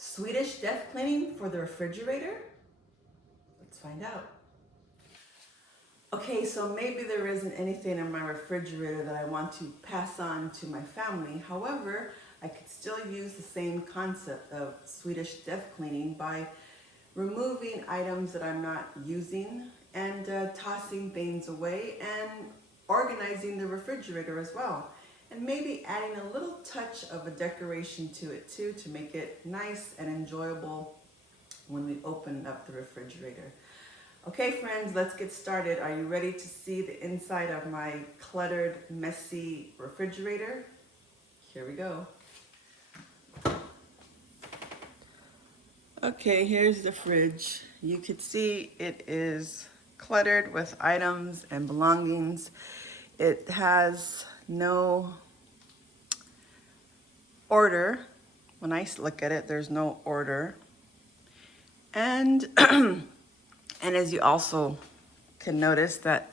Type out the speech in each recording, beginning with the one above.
Swedish Death Cleaning for the refrigerator? Let's find out. Okay, so maybe there isn't anything in my refrigerator that I want to pass on to my family. However, I could still use the same concept of Swedish Death Cleaning by removing items that I'm not using and tossing things away and organizing the refrigerator as well. And maybe adding a little touch of a decoration to it too to make it nice and enjoyable when we open up the refrigerator. Okay friends, let's get started. Are you ready to see the inside of my cluttered, messy refrigerator? Here we go. Okay, here's the fridge. You could see it is cluttered with items and belongings. It has no order. When I look at it, there's no order. And and as you also can notice that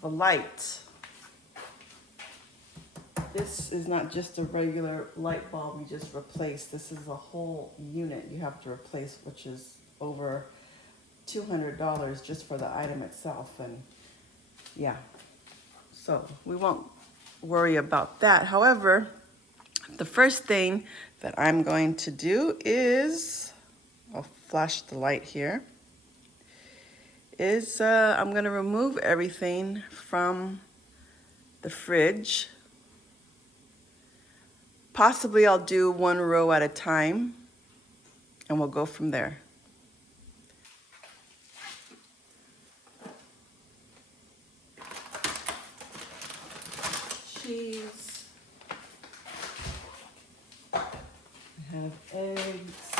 the light, this is not just a regular light bulb you just replaced. This is a whole unit you have to replace, which is over $200 just for the item itself. And yeah, so we won't worry about that. However, the first thing that I'm going to do is, I'll flash the light here, is I'm going to remove everything from the fridge. Possibly I'll do one row at a time and we'll go from there. Cheese. I have eggs,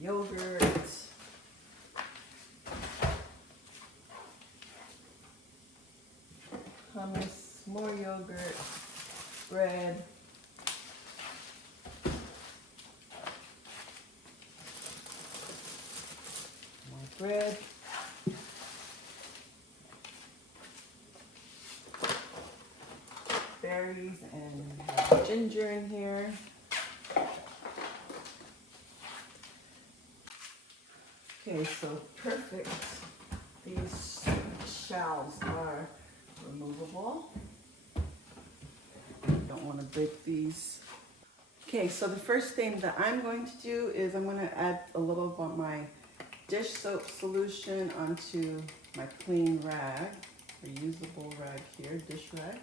yogurt, hummus, more yogurt, bread, more bread, berries, and ginger in here. Okay, so perfect. These shelves are removable. Don't want to break these. Okay, so the first thing that I'm going to do is I'm going to add a little of my dish soap solution onto my clean rag, reusable rag here, dish rag.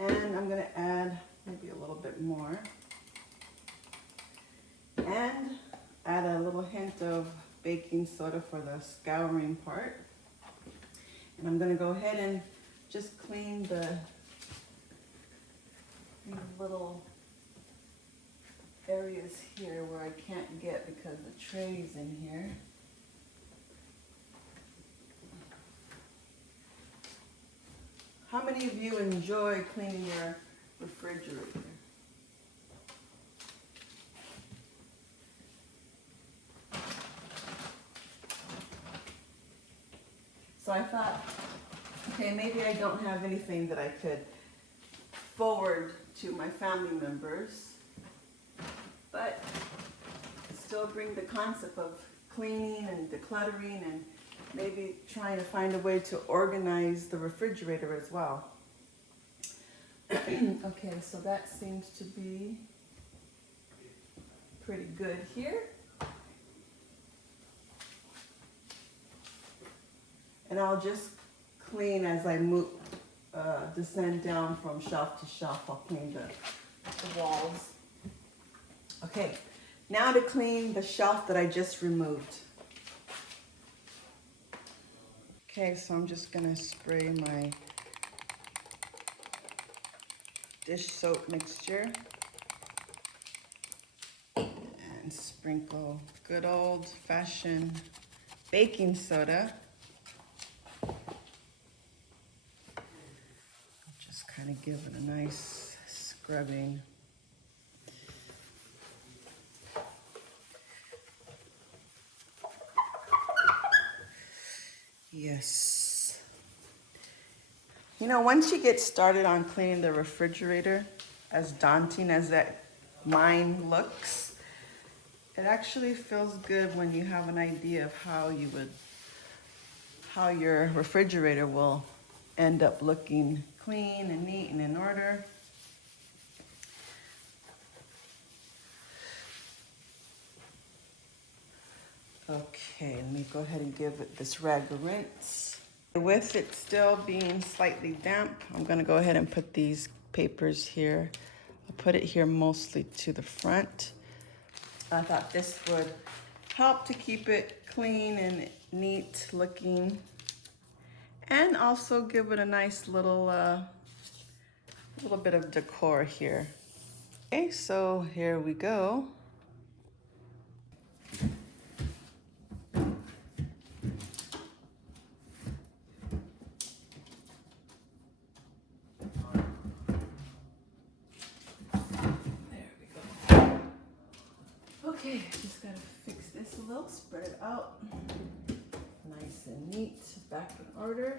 And I'm going to add maybe a little bit more. And add a little hint of baking soda for the scouring part. And I'm going to go ahead and just clean these little areas here where I can't get because the tray's in here. How many of you enjoy cleaning your refrigerator? So I thought, okay, maybe I don't have anything that I could forward to my family members, but still bring the concept of cleaning and decluttering and maybe trying to find a way to organize the refrigerator as well. Okay, so that seems to be pretty good here. And I'll just clean as I move, descend down from shelf to shelf. I'll clean the walls. Okay, now to clean the shelf that I just removed. Okay, so I'm just gonna spray my dish soap mixture and sprinkle good old-fashioned baking soda. Just kind of give it a nice scrubbing. Yes. You know, once you get started on cleaning the refrigerator, as daunting as that mine looks. It actually feels good when you have an idea of how your refrigerator will end up looking clean and neat and in order. Okay, let me go ahead and give it this rag a rinse. With it still being slightly damp, I'm gonna go ahead and put these papers here. I'll put it here mostly to the front. I thought this would help to keep it clean and neat looking, and also give it a nice little bit of decor here. Okay, so here we go. Okay, just gotta fix this a little, spread it out. Nice and neat, back in order.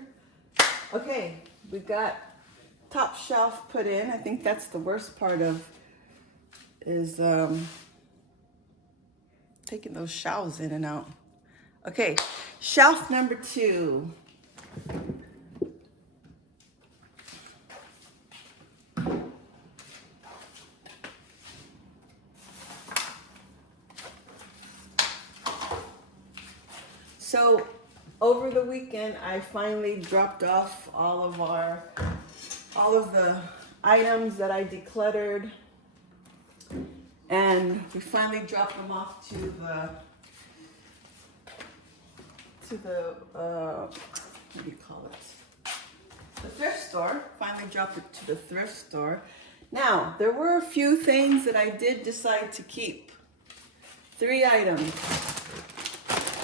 Okay, we got top shelf put in. I think that's the worst part of is taking those shelves in and out. Okay, shelf number 2. So over the weekend, I finally dropped off all of the items that I decluttered, and we finally dropped them off to the what do you call it? The thrift store. Finally dropped it to the thrift store. Now, there were a few things that I did decide to keep. 3 items.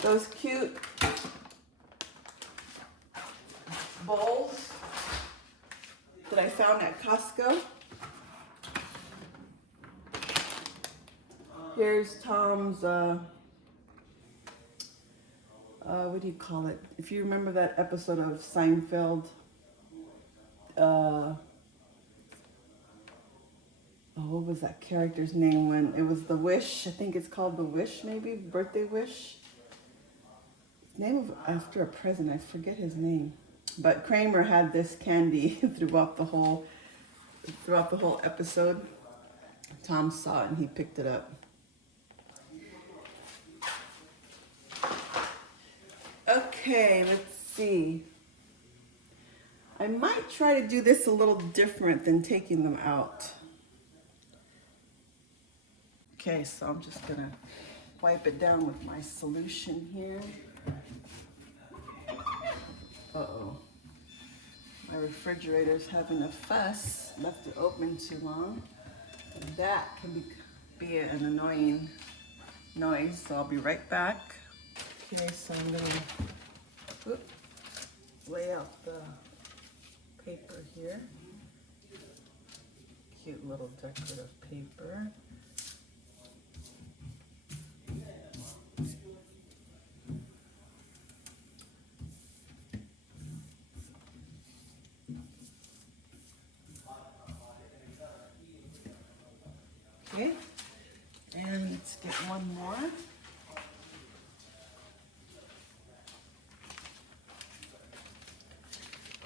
Those cute bowls that I found at Costco. Here's Tom's, what do you call it? If you remember that episode of Seinfeld, what was that character's name when it was The Wish? I think it's called The Wish, maybe? Birthday Wish? Name of after a president, I forget his name. But Kramer had this candy throughout the whole episode. Tom saw it and he picked it up. Okay, let's see. I might try to do this a little different than taking them out. Okay, so I'm just gonna wipe it down with my solution here. Uh-oh. My refrigerator's having a fuss. Left it open too long. That can be an annoying noise, so I'll be right back. Okay, so I'm gonna lay out the paper here. Cute little decorative paper. Okay, and let's get one more.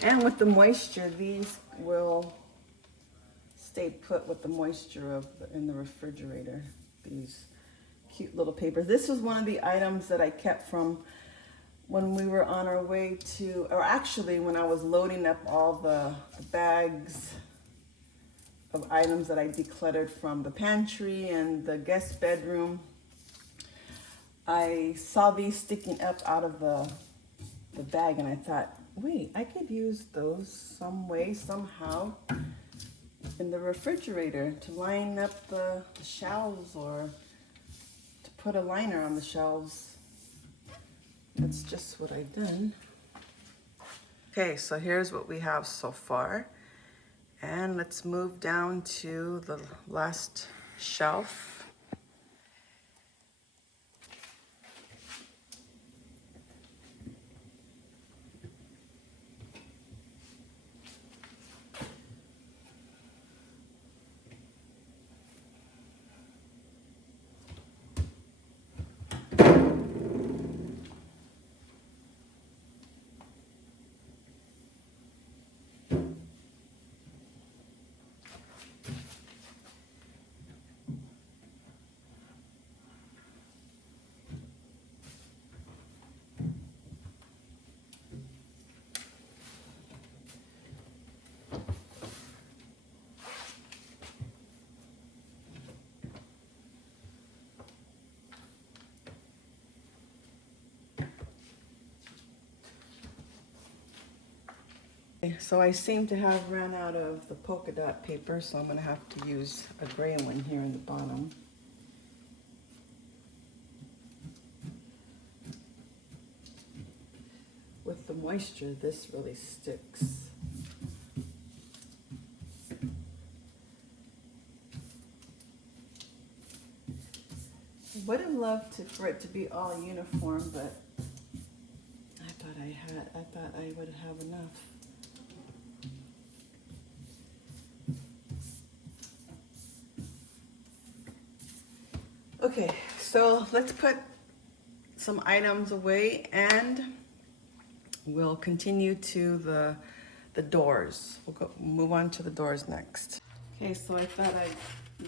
And with the moisture, these will stay put with the moisture in the refrigerator. These cute little papers. This was one of the items that I kept from when we were on our way to, or actually when I was loading up all the bags of items that I decluttered from the pantry and the guest bedroom. I saw these sticking up out of the bag and I thought, wait, I could use those some way, somehow in the refrigerator to line up the shelves or to put a liner on the shelves. That's just what I did. Okay, so here's what we have so far. And let's move down to the last shelf. So I seem to have ran out of the polka dot paper, so I'm going to have to use a gray one here in the bottom. With the moisture, this really sticks. I would have loved for it to be all uniform, but I thought I would have enough. Okay, so let's put some items away and we'll continue to the doors. We'll move on to the doors next. Okay, so I thought I'd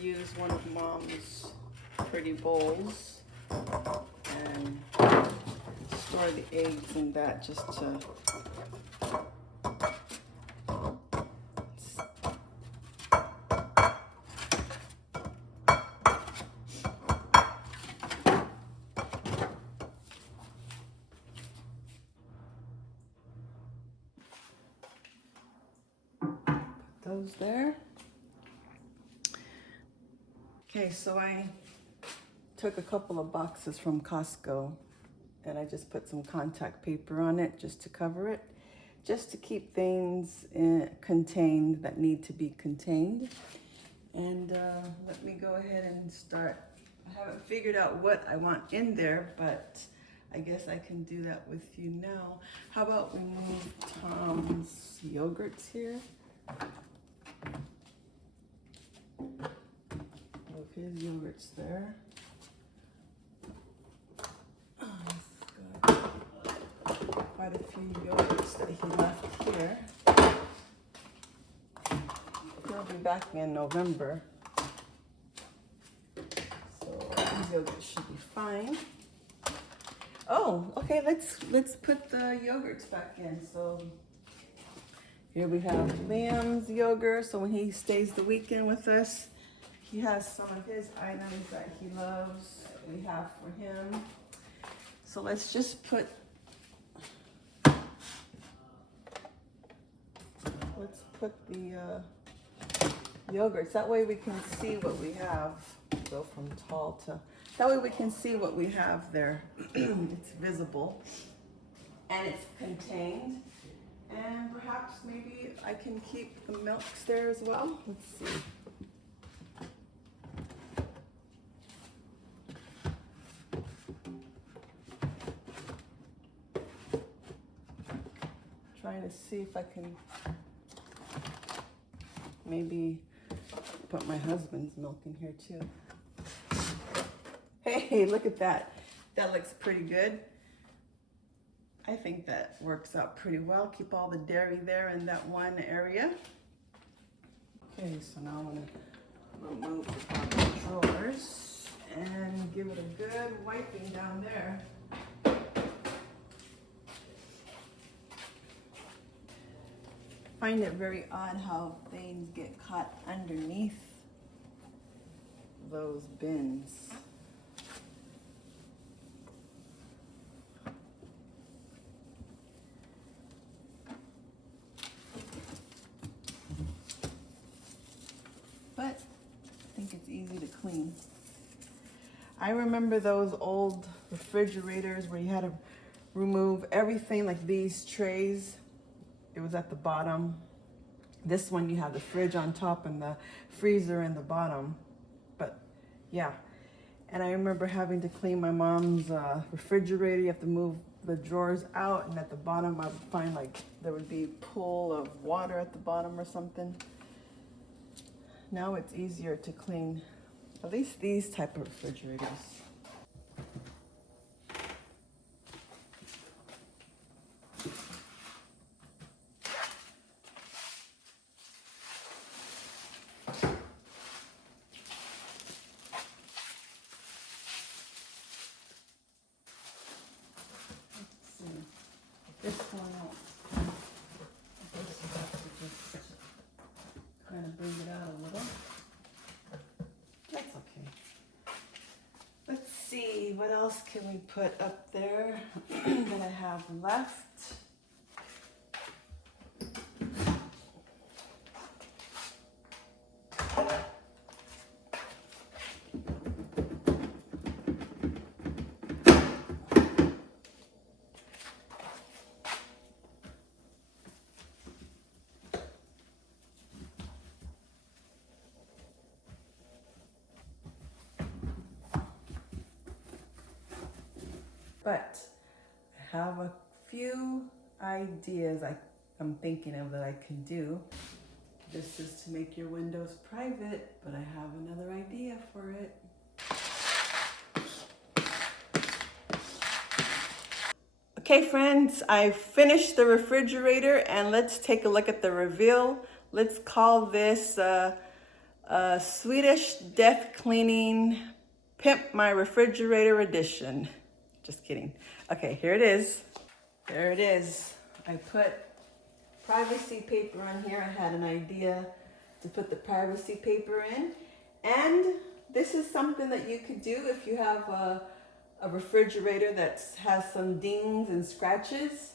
use one of Mom's pretty bowls and store the eggs in that just to those there. Okay, so I took a couple of boxes from Costco and I just put some contact paper on it just to cover it, just to keep things contained that need to be contained. And let me go ahead and start. I haven't figured out what I want in there, but I guess I can do that with you now. How about we move Tom's yogurts here? Move his yogurts there. Oh, this is good. Quite a few yogurts that he left here. He'll be back in November, so these yogurts should be fine. Oh, okay. Let's put the yogurts back in. So here we have Liam's yogurt. So when he stays the weekend with us, he has some of his items that he loves that we have for him. So let's just put. Let's put the yogurts. That way we can see what we have. Go from tall to. That way we can see what we have there. It's visible and it's contained. And perhaps maybe I can keep the milks there as well. Let's see. Trying to see if I can maybe put my husband's milk in here too. Hey, look at that. That looks pretty good. I think that works out pretty well. Keep all the dairy there in that one area. Okay, so now I'm gonna remove the bottom drawers and give it a good wiping down there. I find it very odd how things get caught underneath those bins. But I think it's easy to clean. I remember those old refrigerators where you had to remove everything, like these trays. It was at the bottom. This one you have the fridge on top and the freezer in the bottom. But yeah, and I remember having to clean my mom's refrigerator. You have to move the drawers out, and at the bottom I would find like there would be a pool of water at the bottom or something. Now it's easier to clean at least these type of refrigerators. This one, I guess you have to just kind of bring it out a little. That's okay. Let's see, what else can we put up there that I have left? But I have a few ideas I'm thinking of that I can do. This is to make your windows private, but I have another idea for it. Okay friends, I finished the refrigerator and let's take a look at the reveal. Let's call this Swedish Death Cleaning Pimp My Refrigerator Edition. Just kidding. Okay, here it is. There it is. I put privacy paper on here. I had an idea to put the privacy paper in. And this is something that you could do if you have a refrigerator that has some dings and scratches,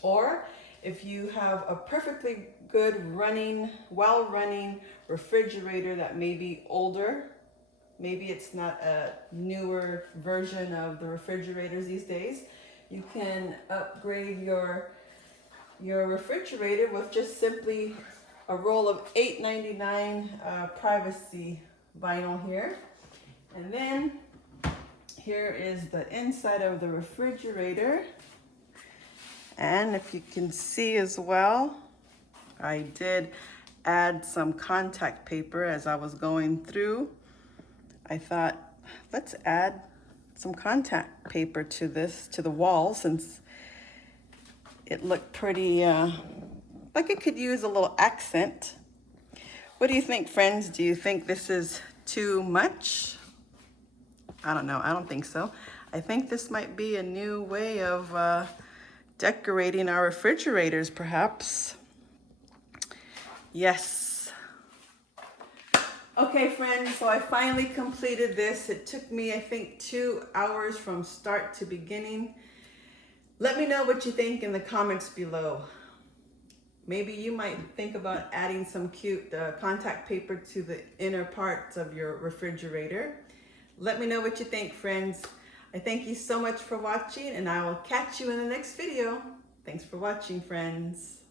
or if you have a perfectly good running, well-running refrigerator that may be older. Maybe it's not a newer version of the refrigerators these days. You can upgrade your refrigerator with just simply a roll of $8.99 privacy vinyl here. And then here is the inside of the refrigerator. And if you can see as well, I did add some contact paper as I was going through. I thought, let's add some contact paper to this, to the wall, since it looked pretty, like it could use a little accent. What do you think, friends? Do you think this is too much? I don't know, I don't think so. I think this might be a new way of decorating our refrigerators, perhaps. Yes. Okay, friends, so I finally completed this. It took me, I think, 2 hours from start to beginning. Let me know what you think in the comments below. Maybe you might think about adding some cute contact paper to the inner parts of your refrigerator. Let me know what you think, friends. I thank you so much for watching, and I will catch you in the next video. Thanks for watching, friends.